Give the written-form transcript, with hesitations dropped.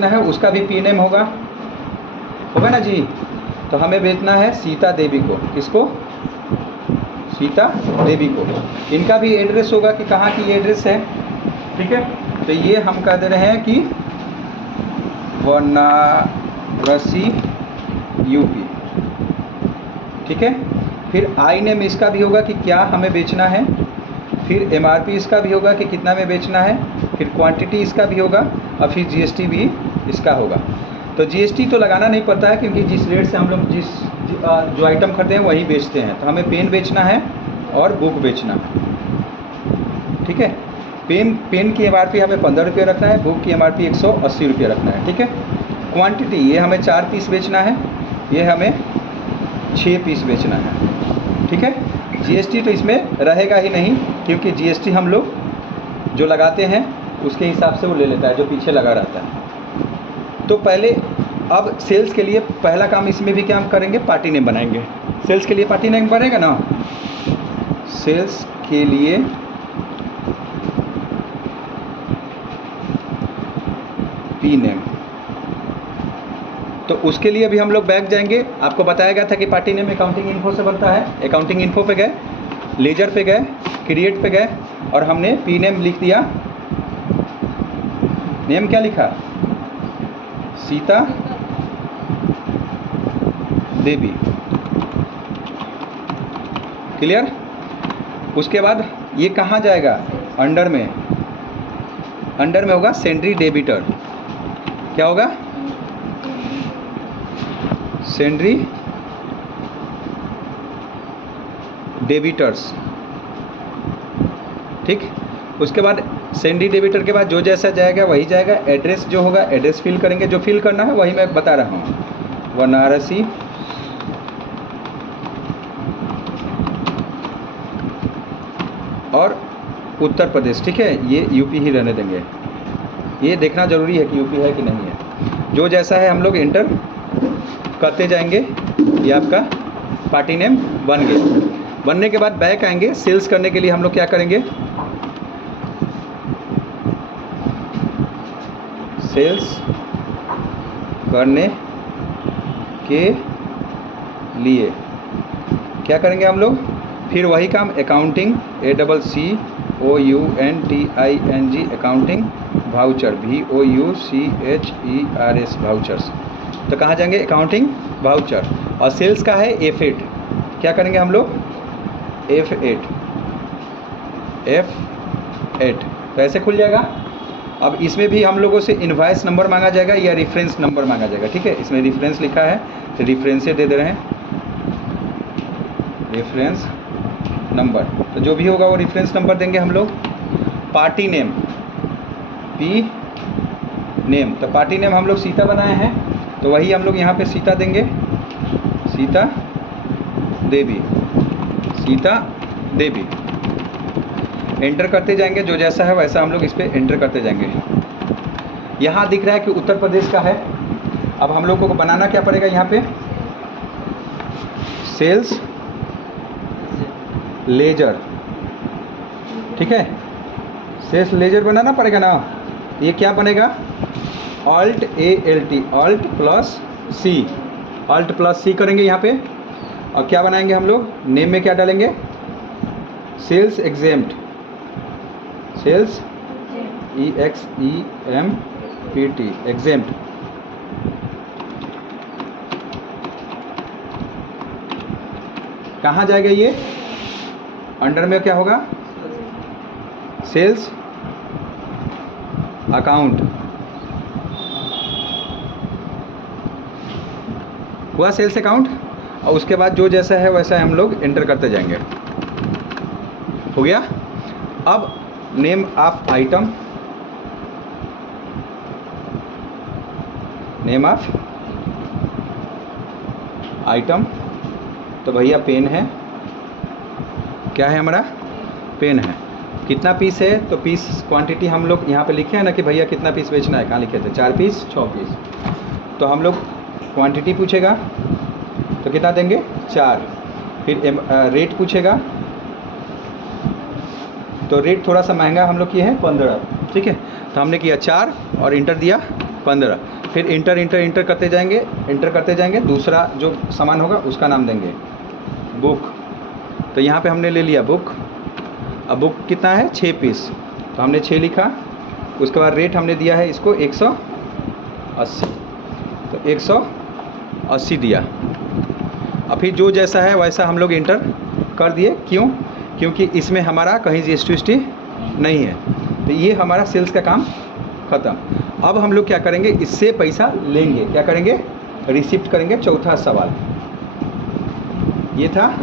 बेचना है उसका भी पी नेम होगा ना जी। तो हमें बेचना है सीता देवी को। किसको? सीता देवी को। इनका भी एड्रेस होगा कि कहाँ की एड्रेस है, ठीक है। तो ये हम कह दे रहे हैं कि वाराणसी यूपी, ठीक है। फिर आई नेम इसका भी होगा कि क्या हमें बेचना है, फिर एमआरपी इसका भी होगा कि कितना में बेचना है, फिर क्वांटिटी इसका भी होगा, और फिर जीएसटी भी इसका होगा। तो जीएसटी तो लगाना नहीं पड़ता है क्योंकि जिस रेट से हम लोग जो आइटम खरीदते हैं वही बेचते हैं। तो हमें पेन बेचना है और बुक बेचना है, ठीक है। पेन की एमआरपी हमें 15 रुपये रखना है, बुक की एमआरपी 180 रुपये रखना है, ठीक है। क्वांटिटी ये हमें 4 पीस बेचना है, ये हमें 6 पीस बेचना है, ठीक है। जीएसटी तो इसमें रहेगा ही नहीं क्योंकि जीएसटी हम लोग जो लगाते हैं उसके हिसाब से वो ले लेता है जो पीछे लगा रहता है। तो पहले अब सेल्स के लिए पहला काम इसमें भी क्या हम करेंगे, पार्टी नेम बनाएंगे। सेल्स के लिए पार्टी नेम बनेगा ना, सेल्स के लिए पी नेम। तो उसके लिए भी हम लोग बैक जाएंगे। आपको बताया गया था कि पार्टी नेम अकाउंटिंग इन्फो से बनता है। अकाउंटिंग इन्फो पे गए, लेजर पे गए, क्रिएट पे गए और हमने पी नेम लिख दिया। नेम क्या लिखा, सीता देवी, क्लियर। उसके बाद ये कहाँ जाएगा, अंडर में होगा सेंड्री डेबिटर। क्या होगा, सेंड्री डेबिटर्स, ठीक। उसके बाद सेंड्री डेबिटर के बाद जो जैसा जाएगा वही जाएगा। एड्रेस जो होगा एड्रेस फिल करेंगे, जो फिल करना है वही मैं बता रहा हूँ। वाराणसी और उत्तर प्रदेश, ठीक है। ये यूपी ही रहने देंगे, ये देखना ज़रूरी है कि यूपी है कि नहीं है। जो जैसा है हम लोग इंटर करते जाएंगे। ये आपका पार्टी नेम बन गया। बनने के बाद बैक आएंगे। सेल्स करने के लिए हम लोग क्या करेंगे, सेल्स करने के लिए क्या करेंगे हम लोग, फिर वही काम accounting ACCOUNTING accounting voucher VOUCHERS vouchers. तो कहाँ जाएंगे, अकाउंटिंग वाउचर। और सेल्स का है F8। क्या करेंगे हम लोग, F8। तो ऐसे खुल जाएगा। अब इसमें भी हम लोगों से इनवॉइस नंबर मांगा जाएगा या रेफरेंस नंबर मांगा जाएगा, ठीक है। इसमें रेफरेंस लिखा है तो रेफरेंस से दे रहे हैं, रेफरेंस नंबर। तो जो भी होगा वो रेफरेंस नंबर देंगे हम लोग। पार्टी नेम पी नेम, तो पार्टी नेम हम लोग सीता बनाए हैं तो वही हम लोग यहाँ पे सीता देंगे, सीता देवी, सीता देवी। एंटर करते जाएंगे, जो जैसा है वैसा हम लोग इस पर एंटर करते जाएंगे। यहाँ दिख रहा है कि उत्तर प्रदेश का है। अब हम लोग को बनाना क्या पड़ेगा, यहाँ पे सेल्स लेजर, ठीक है। सेल्स लेजर बनाना पड़ेगा ना। ये क्या बनेगा, Alt ALT, Alt plus C करेंगे यहाँ पे। और क्या बनाएंगे हम लोग, नेम में क्या डालेंगे, sales exempt, sales EXEMPT exempt. कहाँ जाएगा ये, अंडर में क्या होगा, सेल्स अकाउंट हुआ, सेल्स अकाउंट। और उसके बाद जो जैसा है वैसा हम लोग एंटर करते जाएंगे। हो गया। अब name of item, name of item, तो भैया पेन है, क्या है हमारा, पेन है। कितना पीस है, तो पीस क्वांटिटी हम लोग यहाँ पे लिखे हैं ना कि भैया कितना पीस बेचना है, कहाँ लिखे थे, 4 पीस 6 पीस। तो हम लोग क्वांटिटी पूछेगा तो कितना देंगे, 4। फिर रेट पूछेगा तो रेट थोड़ा सा महंगा हम लोग किए हैं 15, ठीक है। तो हमने किया 4 और इंटर दिया। 15। फिर इंटर इंटर इंटर करते जाएंगे, दूसरा जो सामान होगा उसका नाम देंगे बुक। तो यहाँ पे हमने ले लिया बुक। अब बुक कितना है 6 पीस, तो हमने 6 लिखा। उसके बाद रेट हमने दिया है इसको 180, तो 180 दिया। अब फिर जो जैसा है वैसा हम लोग इंटर कर दिए। क्यों? क्योंकि इसमें हमारा कहीं GST नहीं है। तो ये हमारा सेल्स का काम ख़त्म। अब हम लोग क्या करेंगे, इससे पैसा लेंगे। क्या करेंगे? रिसिप्ट करेंगे। चौथा सवाल ये था।